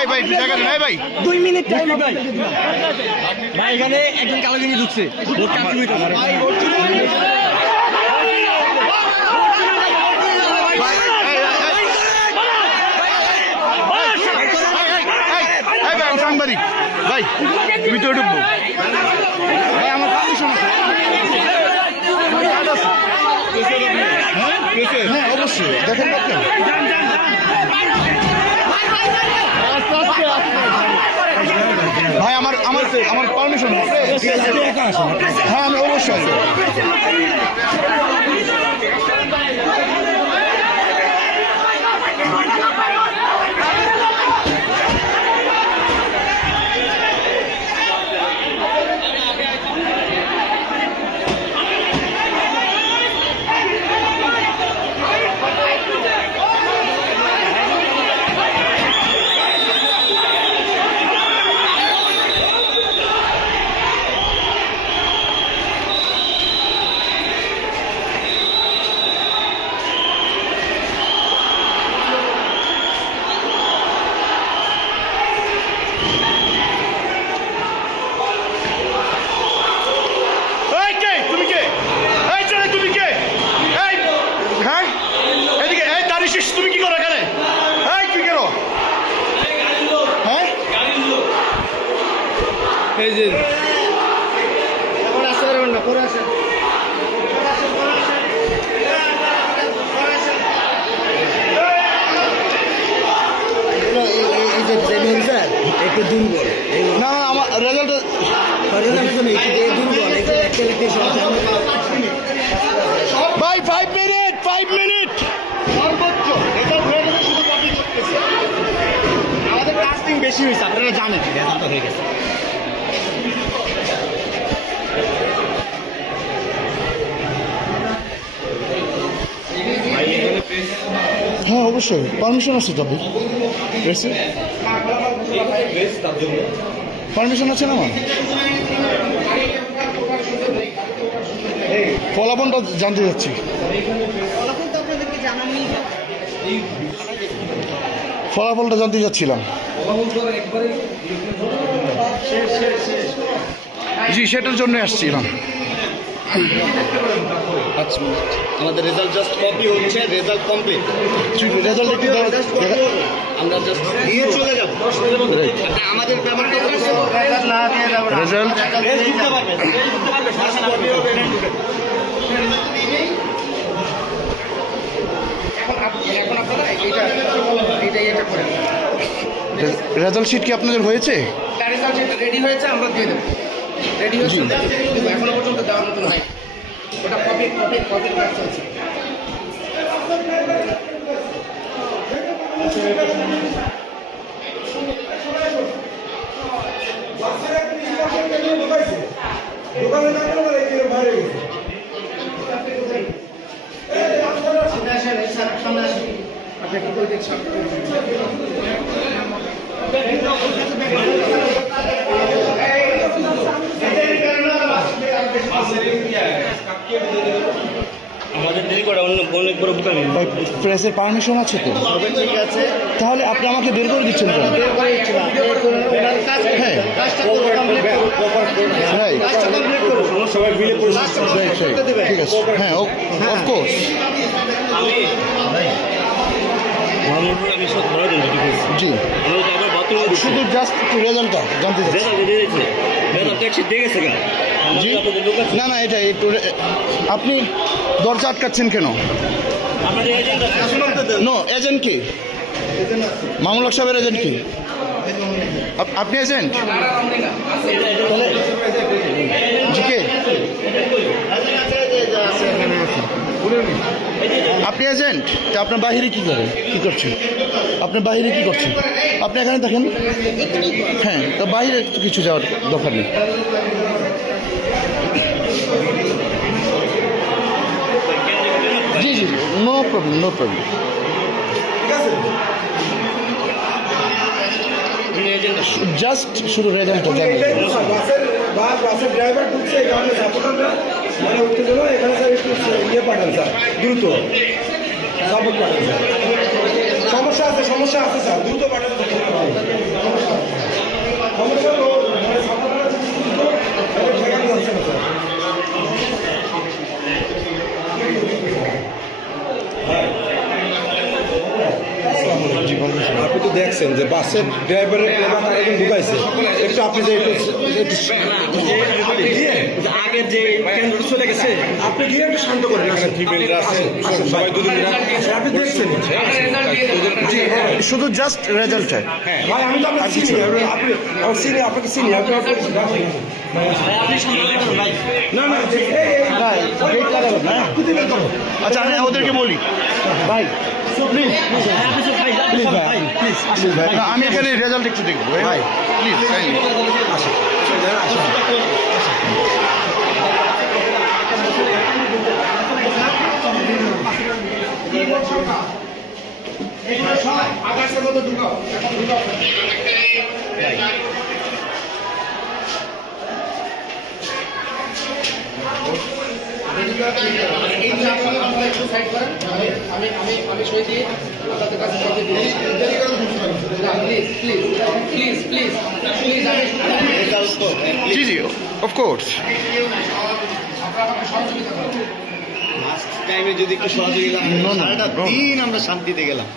এই ভাই জায়গা দেন, এই ভাই 2 মিনিট টাইম ভাই। ভাই এখানে একজন কালো গেঞ্জি ঢুকছে, ভোট কাটতে হইতো না। সাংবাদিক ভাই ভিতরে ঢুকবো ভাই, আমার পারমিশন আছে। হ্যাঁ অবশ্যই দেখেন ভাই, আমার আমার আমার পারমিশন আছে। হ্যাঁ আমি অবশ্যই তুমি কি করো এখানে? কি করো? হ্যাঁ এই যে একটু দুর্বল, না আমার রেজাল্ট ভাই 5 মিনিট সর্বোচ্চ আমাদের কাস্টিং বেশি হয়েছে, আপনারা জানেন রেজাল্ট হয়ে গেছে। হ্যাঁ অবশ্যই পারমিশন আছে, তবে পারমিশন আছে না আমার। ফলাফলটা জানতে যাচ্ছি। ফলাফলটা জানতে যাচ্ছিলাম। জি সেটার জন্য আসছিলাম। আচ্ছা আমাদের রেজাল্ট জাস্ট কপি হচ্ছে, রেজাল্ট কমপ্লিট। রেজাল্ট একটু আমরা জাস্ট দিয়ে চলে যাব। আমাদের ব্যাপারটা হচ্ছে না দিয়ে যাব না। রেজাল্ট দিতে পারবে, দিতে পারবে, সমস্যা না। এখন আপনারা এটা করেন। রেজাল্ট শিট কি আপনাদের হয়েছে? রেজাল্ট শিট রেডি হয়েছে, আমরা দিয়ে দেব। রেডি হয়েছে, এখনো পর্যন্ত দেওয়ার মতো নাই। ওটা কপি কাজ চলছে। আমাদের দেরি করে অনেক বড় দোকানে প্রেসের পারমিশন আছে তো? ঠিক আছে, তাহলে আপনি আমাকে বের করে দিচ্ছেন কেন? হ্যাঁ সবাই মিলে ঠিক আছে, হ্যাঁ অফকোর্স। আমি সব ধরা দেন জি শুধু জাস্ট একটু রেজাল্টটা জানতে চাচ্ছি। জি না না এটা একটু আপনি দরজা আটকাচ্ছেন কেন? নো এজেন্ট কি? মামুল হক সাহেবের এজেন্ট কি? আপনি এজেন্ট? তাহলে জি কে? আপনি এজেন্ট? তা আপনার বাহিরে কি করেন, কি করছেন? আপনার বাহিরে কি করছেন? আপনি এখানে দেখেন। হ্যাঁ তো বাহিরে কিছু যাওয়ার দরকার নেই। জি জি no problem no problem. Just শুধু রেজাল্টটা জানেন। বাসের ড্রাইভার ঢুকছে, এই কারণে সাপোর্টাররা মানে উত্তেজনা, এখানে স্যার একটু ইয়ে পাঠান স্যার, দ্রুত সাপোর্ট পাঠান স্যার। সমস্যা আছে স্যার, দ্রুত পাঠান। যে বাসের ড্রাইভারের এলাকার একজন ঢুকাইছে একটু আপনি যে আগের যে কেন্দ্র চলে গেছে আপনি গিয়ে একটু শান্ত করেন আসেন সবাই দুদিন আপনি দেখছেন জি শুধু জাস্ট রেজাল্ট চাই। ভাই আমি তো আপনাকে চিনি আপনি আমার চিনি আপনাকে চিনি আপনি না না ভাই গেট লাগাবেন না। আচ্ছা আমি ওদেরকে বলি ভাই প্লিজ প্লিজ ভাই প্লিজ ভাই আমি এখানে রেজাল্ট একটু দেখবো ভাই প্লিজ আকাশের মতো ঢুকাও ঢুকাও এই যে আপনারা একটু সাইড করেন আমি আমি আমি সই দিয়ে আপনাদের কাছে কপি দিচ্ছি please please please please please G G of course আপনারা আমাকে সহযোগিতা করেন টাইমে যদি একটু সহযোগিতা সারাটা দিন আমরা শান্তিতে গেলাম।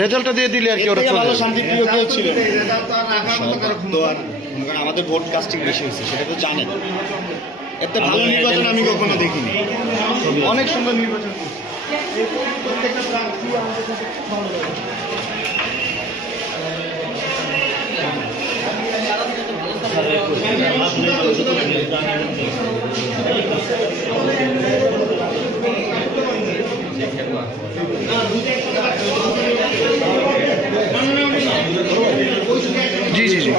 রেজাল্টটা দিয়ে দিলে আর কি ওরা ভালো চলে শান্তি প্রিয় কেউ ছিল তো আর মনে করেন আমাদের ভোট কাস্টিং বেশি হয়েছে সেটা তো জানেন। এত ভালো নির্বাচন আমি কখনো দেখিনি, অনেক সুন্দর নির্বাচন। জি জি জি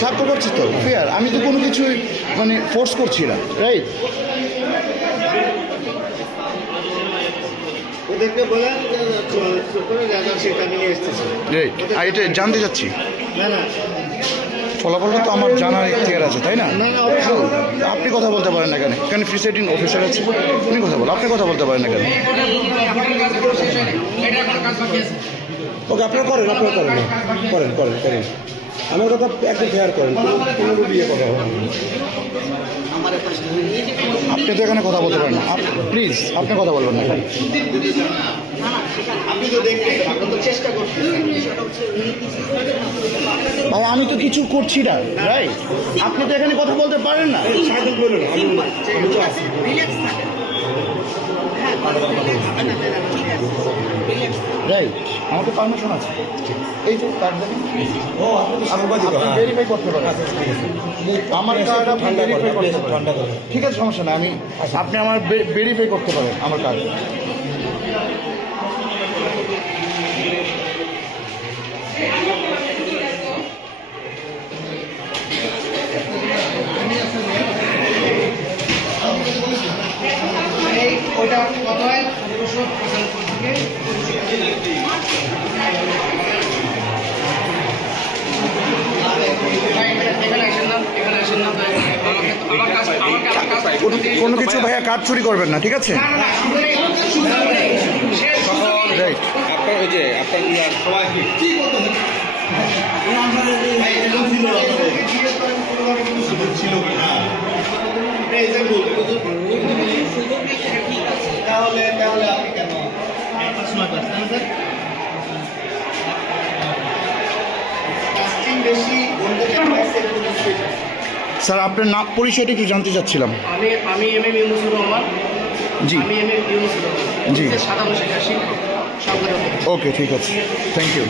স্বার্থ করছি তো ফেয়ার আমি তো কোনো কিছুই মানে ফোর্স করছি না রাইট। ওদেরকে বলেন সেটা নিয়ে এসতেছে রাইট আর এটা জানতে চাচ্ছি না না ফলাফলটা তো আমার জানার ইতিহার আছে তাই না? না, অবশ্যই। আপনি কথা বলতে পারেন না কেন? কেন প্রিসাইডিং অফিসার আছে উনি কথা বল, আপনি কথা বলতে পারেন না কেন? ওকে আপনারা করেন করেন করেন করেন আমার কথা একদম ফেয়ার করেন কোনো বিয়ে কথা হবে না। আপনি তো এখানে কথা বলতে পারেন না প্লিজ আপনি কথা বলবেন না কেন? আপনি তো দেখবেন আমরা তো চেষ্টা করছি। ভাই আমি তো কিছু করছি না রাইট, আপনি তো এখানে কথা বলতে পারেন না। সাইকেল বলুন আমি তো আছি রাইট আমার তো পারমিশন আছে এই যে কার্ড দেখেন সাংবাদিক ভেরিফাই করতে পারেন আমার কার্ড আপনি ভেরিফাই করতে পারেন ঠিক আছে সমস্যা না আমি আপনি আমার ভেরিফাই করতে পারেন আমার কার্ড। ওইটা কত হয় 1595 থেকে কোনো কিছু ভাইয়া কার্ড চুরি করবেন না ঠিক আছে রাইট। আপনার ওই যে আপনার সবাই ছিল তাহলে তাহলে আপনি কেন বেশি স্যার আপনার নাম পরিচয়টা কি জানতে চাচ্ছিলাম? আমি এমএম ইউনুসুর রহমান। জি আমি এমএম ইউনুসুর রহমান জি সাধারণ শিক্ষা শিক্ষক সংগঠন। ওকে ঠিক আছে থ্যাংক ইউ।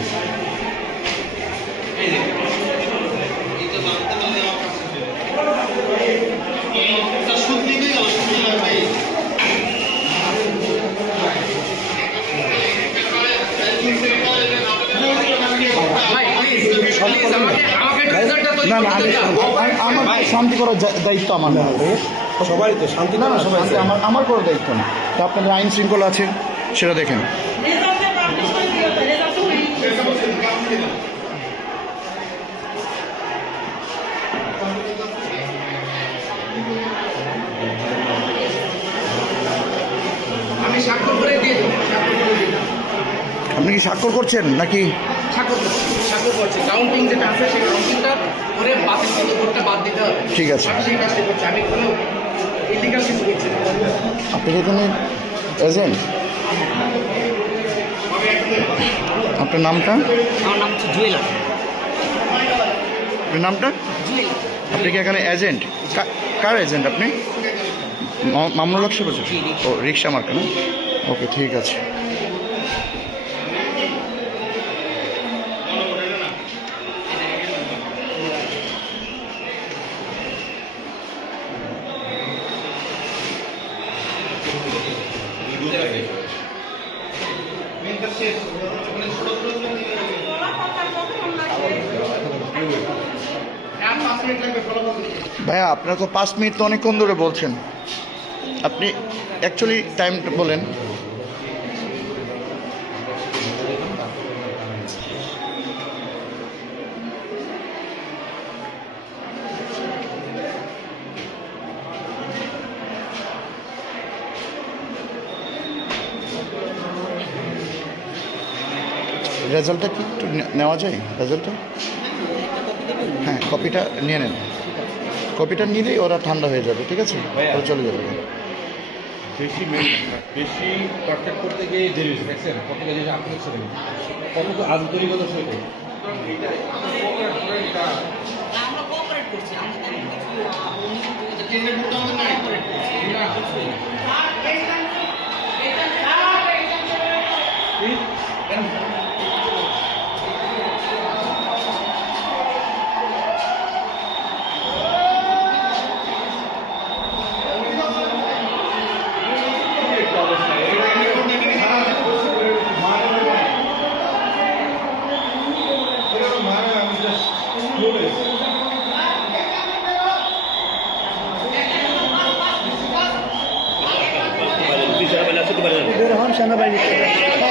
ভাই প্লিজ প্লিজ আমাকে একটু রেজাল্টটা তৈরি না না করতে দাও। আমার শান্তি করার দায়িত্ব আমার না সবাই তো শান্তি না না সবাই আমার করার দায়িত্ব না তো আপনাদের আইন শৃঙ্খলা আছে সেটা দেখেন। আমি স্বাক্ষর করে দিয়ে দেবো আপনি কি স্বাক্ষর করছেন নাকি? স্বাক্ষর করছি কাউন্টিং যেটা আছে সেই কাউন্টিংটা করে বাতিল কিন্তু ভোটটা বাদ দিতে হবে। ঠিক আছে আমি সেই কাজটা করছি আমি কোনো ইলিগাল কিছু করছি না। আপনি কি এখানে এজেন্ট? আমি একটা আপনার নামটা? আমার নাম হচ্ছে জুয়েলার। আপনার নামটা? আপনি কি এখানে এজেন্ট? কার এজেন্ট আপনি? মামুনুল হক সাহেব? ও রিক্সা মার্কা না? ওকে, ঠিক আছে। ভাইয়া আপনারা তো 5 মিনিট তো অনেকক্ষণ ধরে বলছেন, আপনি অ্যাকচুয়ালি টাইমটা বলেন। রেজাল্টটা কি একটু নেওয়া যায়? রেজাল্টটা হ্যাঁ, কপিটা নিয়ে নেন। কপিটা নিলেই ওরা ঠান্ডা হয়ে যাবে, ঠিক আছে? ওরা চলে যাবে। বেশি পারফেক্ট করতে গিয়ে দেরি হয়েছে, দেখছেন কতটা জিনিস আপনি ছিলেন কত তো আন্তরিকতা সহিত। আমরা কোঅপারেট করছি, হ্যাঁ,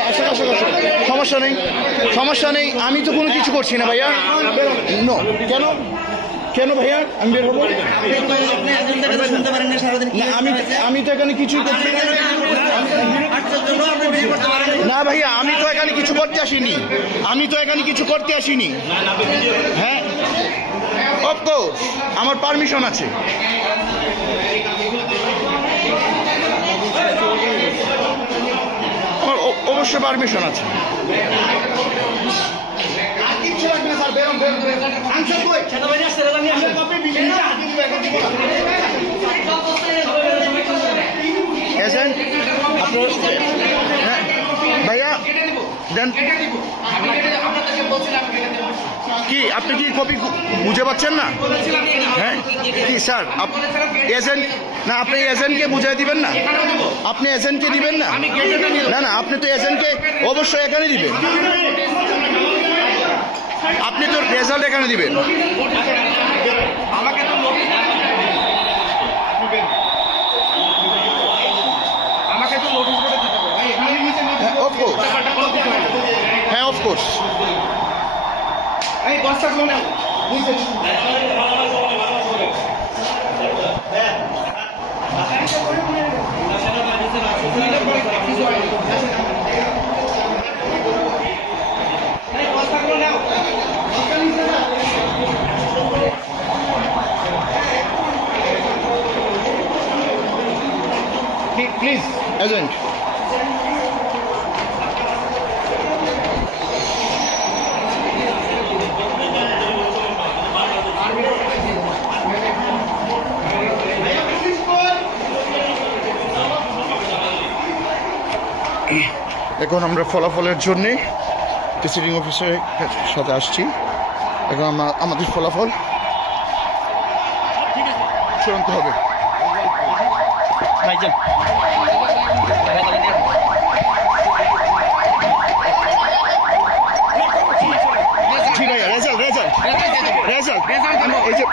আসুন আসুন আসুন, সমস্যা নেই, সমস্যা নেই। আমি তো কোনো কিছু করছি না ভাইয়া। নো, কেন কেন ভাইয়া আমি বের হবো না? আমি তো এখানে কিছুই করছি না ভাইয়া। আমি তো এখানে কিছু করতে আসিনি, আমি তো এখানে কিছু করতে আসিনি। হ্যাঁ, অফকোর্স আমার পারমিশন আছে। আমার অবশ্যই পারমিশন আছে। এজেন্ট হ্যাঁ ভাইয়া দেন। কি আপনি কি কপি বুঝে পাচ্ছেন না? হ্যাঁ কি স্যার এজেন্ট না, আপনি এজেন্টকে বুঝাই দিবেন না? আপনি এজেন্টকে দিবেন না? না না, আপনি তো এজেন্টকে অবশ্যই এখানে দিবেন। আপনি তো রেজাল্ট এখানে দিবেন। আমাকে তো নোটিশ করে দিতে হবে ভাই, এখানে নিচে হ্যাঁ অফকোর্স, হ্যাঁ অফকোর্স। এই বস্তা গুলো নাও নিচে। Please agent. এখন আমরা ফলাফলের জন্যে প্রিসাইডিং অফিসারের সাথে আসছি। এখন আমাদের ফলাফল চূড়ান্ত হবে। ভাইজান জি ভাইয়া, রেজাল্ট রেজাল্ট রেজাল্ট এই যে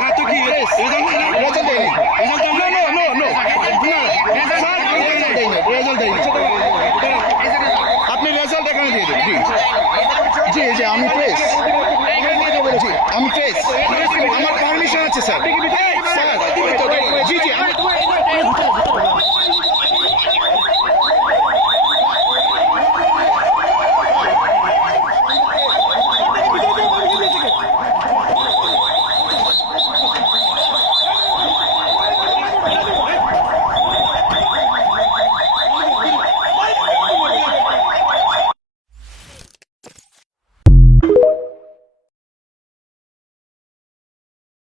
হ্যাঁ তো কি রেজাল্ট দেয়নি? No no no no result দেয়নি। আপনি রেজাল্ট এখানে দিয়ে দেন। জি জি জি, আমি প্রেস, জি আমি প্রেস, আমার পারমিশন আছে স্যার।